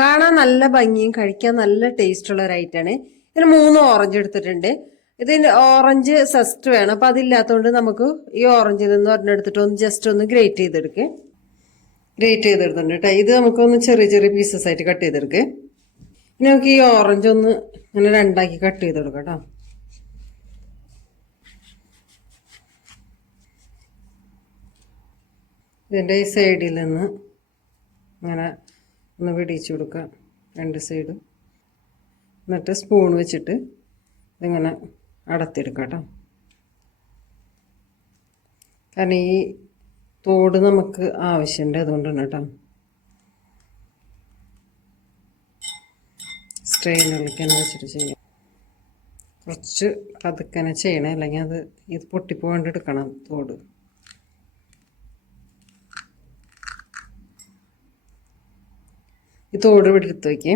കാണാൻ നല്ല ഭംഗിയും കഴിക്കാൻ നല്ല ടേസ്റ്റ് ഉള്ള ഒരു ഐറ്റാണ്. ഇതിന് 3 ഓറഞ്ച് എടുത്തിട്ടുണ്ട്. ഇതിന് ഓറഞ്ച് സസ്റ്റ് വേണം. അപ്പൊ അതില്ലാത്തതുകൊണ്ട് നമുക്ക് ഈ ഓറഞ്ചിൽ നിന്ന് ഒരെണ്ണം എടുത്തിട്ട് ഒന്ന് ജസ്റ്റ് ഒന്ന് ഗ്രേറ്റ് ചെയ്തെടുക്കുക. ഗ്രേറ്റ് ചെയ്തെടുത്തിട്ടുണ്ട് കേട്ടോ. ഇത് നമുക്കൊന്ന് ചെറിയ ചെറിയ പീസസ് ആയിട്ട് കട്ട് ചെയ്തെടുക്കുക. ഇനി നമുക്ക് ഈ ഓറഞ്ച് ഒന്ന് ഇങ്ങനെ രണ്ടാക്കി കട്ട് ചെയ്തെടുക്കാം കേട്ടോ. ഇതിൻ്റെ ഈ സൈഡിൽ നിന്ന് ഇങ്ങനെ ഒന്ന് പിടിച്ചു കൊടുക്കുക, 2 സൈഡും. എന്നിട്ട് സ്പൂൺ വെച്ചിട്ട് ഇതിങ്ങനെ അടത്തിയെടുക്കാം കേട്ടോ. കാരണം ഈ തോട് നമുക്ക് ആവശ്യമുണ്ട്, അതുകൊണ്ടാണ് കേട്ടോ. സ്ട്രെയിനിലേക്കാണ് വെച്ചിട്ട് ചെയ്യാം. കുറച്ച് പതുക്കനെ ചെയ്യണേ, അല്ലെങ്കിൽ ഇത് പൊട്ടിപ്പോകാണ്ട് എടുക്കണം തോട്. ഈ തോട് ഇവിടെ എടുത്ത് വയ്ക്കേ.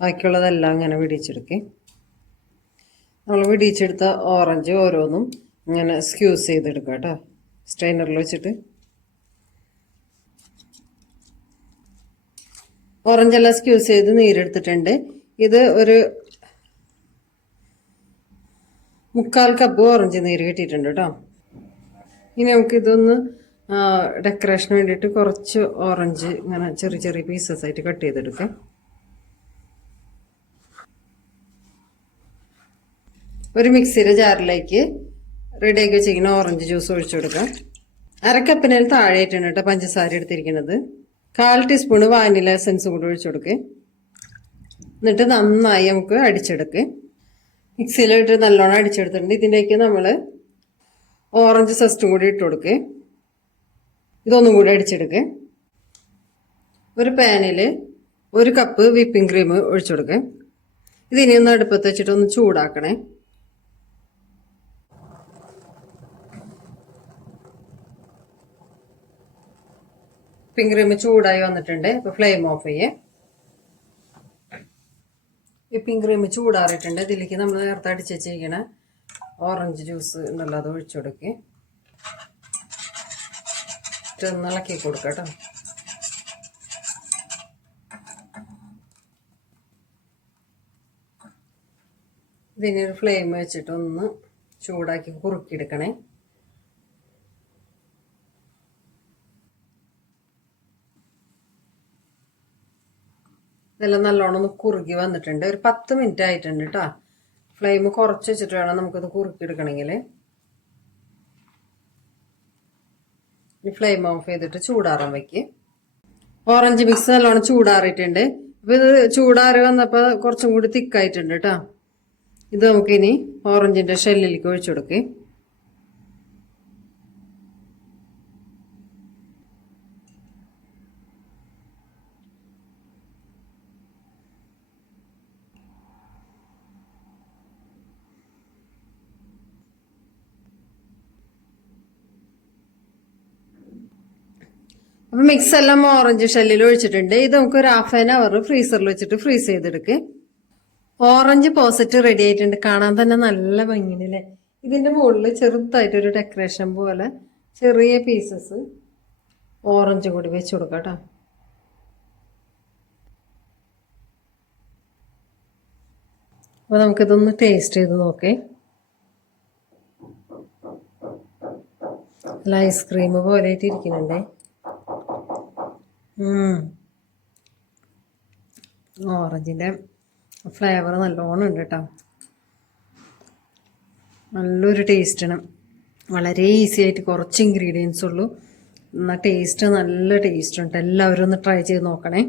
ബാക്കിയുള്ളതെല്ലാം അങ്ങനെ വിടിച്ചെടുക്കേ. നമ്മൾ വിടിച്ചെടുത്ത ഓറഞ്ച് ഓരോന്നും ഇങ്ങനെ സ്ക്യൂസ് ചെയ്തെടുക്കാം കേട്ടോ, സ്ട്രെയിനറിൽ വെച്ചിട്ട്. ഓറഞ്ചെല്ലാം സ്ക്യൂസ് ചെയ്ത് നീരെടുത്തിട്ടുണ്ട്. ഇത് ഒരു 3/4 കപ്പ് ഓറഞ്ച് നീര് കിട്ടിയിട്ടുണ്ട് കേട്ടോ. ഇനി നമുക്കിതൊന്ന് ഡെക്കറേഷന് വേണ്ടിയിട്ട് കുറച്ച് ഓറഞ്ച് ഇങ്ങനെ ചെറിയ ചെറിയ പീസസ് ആയിട്ട് കട്ട് ചെയ്തെടുക്കാം. ഒരു മിക്സിയുടെ ജാറിലേക്ക് റെഡിയാക്കി വെച്ചിരിക്കുന്ന ഓറഞ്ച് ജ്യൂസ് ഒഴിച്ചു കൊടുക്കാം. 1/2 കപ്പിന് താഴെയായിട്ടാണ് കേട്ടോ പഞ്ചസാര എടുത്തിരിക്കുന്നത്. 1/4 ടീസ്പൂണ് വാനില എസൻസ് കൂടി ഒഴിച്ചു കൊടുക്കുക. എന്നിട്ട് നന്നായി നമുക്ക് അടിച്ചെടുക്കുക. മിക്സിയിലിട്ട് നല്ലോണം അടിച്ചെടുത്തിട്ടുണ്ട്. ഇതിലേക്ക് നമ്മൾ ഓറഞ്ച് സസ്റ്റും കൂടി ഇട്ട് കൊടുക്കുക. ഇതൊന്നും കൂടി അടിച്ചെടുക്കുക. ഒരു പാനിൽ 1 കപ്പ് വിപ്പിംഗ് ക്രീം ഒഴിച്ചു കൊടുക്കുക. ഇതിനെ ഒന്ന് അടുപ്പത്ത് വെച്ചിട്ട് ഒന്ന് ചൂടാക്കണേ. വിപ്പിംഗ് ക്രീം ചൂടായി വന്നിട്ടുണ്ട്. ഇപ്പോൾ ഫ്ലെയിം ഓഫ് ചെയ്യേ. വിപ്പിംഗ് ക്രീം ചൂടാറിയിട്ടുണ്ട്. ഇതിലേക്ക് നമ്മൾ നേരത്തെ അടിച്ച് വെച്ചിരിക്കണ ഓറഞ്ച് ജ്യൂസ് ഉണ്ടല്ലോ, അത് ഒഴിച്ചു കൊടുക്കുക. ഒന്ന് ഇളക്കി കൊടുക്കുക കേട്ടോ. ഇതിനൊരു ഫ്ലെയിം വെച്ചിട്ട് ഒന്ന് ചൂടാക്കി കുറുക്കിയെടുക്കണേ. ഇതെല്ലാം നല്ലോണം ഒന്ന് കുറുകി വന്നിട്ടുണ്ട്. ഒരു 10 മിനിറ്റ് ആയിട്ടുണ്ട് കേട്ടോ. ഫ്ലെയിം കുറച്ച് വെച്ചിട്ട് വേണം നമുക്കത് കുറുക്കിയെടുക്കണമെങ്കിൽ. ഈ ഫ്ലെയിം ഓഫ് ചെയ്തിട്ട് ചൂടാറാൻ വയ്ക്കുക. ഓറഞ്ച് മിക്സ് നല്ലോണം ചൂടാറിയിട്ടുണ്ട്. അപ്പോൾ ഇത് ചൂടാറി വന്നപ്പോൾ കുറച്ചും കൂടി തിക്കായിട്ടുണ്ട് കേട്ടോ. ഇത് നമുക്കിനി ഓറഞ്ചിൻ്റെ ഷെല്ലിലേക്ക് ഒഴിച്ചു കൊടുക്കുക. അപ്പം മിക്സ് എല്ലാം ഓറഞ്ച് ഷെല്ലിൽ ഒഴിച്ചിട്ടുണ്ട്. ഇത് നമുക്ക് ഒരു 1/2 hour ഫ്രീസറിൽ വെച്ചിട്ട് ഫ്രീസ് ചെയ്തെടുക്കുക. ഓറഞ്ച് പോസറ്റ് റെഡി ആയിട്ടുണ്ട്. കാണാൻ തന്നെ നല്ല ഭംഗിയില്ലേ. ഇതിൻ്റെ മുകളിൽ ചെറുതായിട്ടൊരു ഡെക്കറേഷൻ പോലെ ചെറിയ പീസസ് ഓറഞ്ച് കൂടി വെച്ച് കൊടുക്കാം കേട്ടോ. അപ്പോൾ നമുക്കിതൊന്ന് ടേസ്റ്റ് ചെയ്ത് നോക്കേ. നല്ല ഐസ്ക്രീം പോലെ ആയിട്ട് ഇരിക്കുന്നുണ്ടേ. ഓറഞ്ചിൻ്റെ ഫ്ലേവർ നല്ലോണം ഉണ്ട് കേട്ടോ. നല്ലൊരു ടേസ്റ്റാണ്. വളരെ ഈസി ആയിട്ട് കുറച്ച് ഇൻഗ്രീഡിയൻസ് ഉള്ളൂ. എന്നാൽ ടേസ്റ്റ് നല്ല ടേസ്റ്റ് ഉണ്ട്. എല്ലാവരും ഒന്ന് ട്രൈ ചെയ്ത് നോക്കണേ.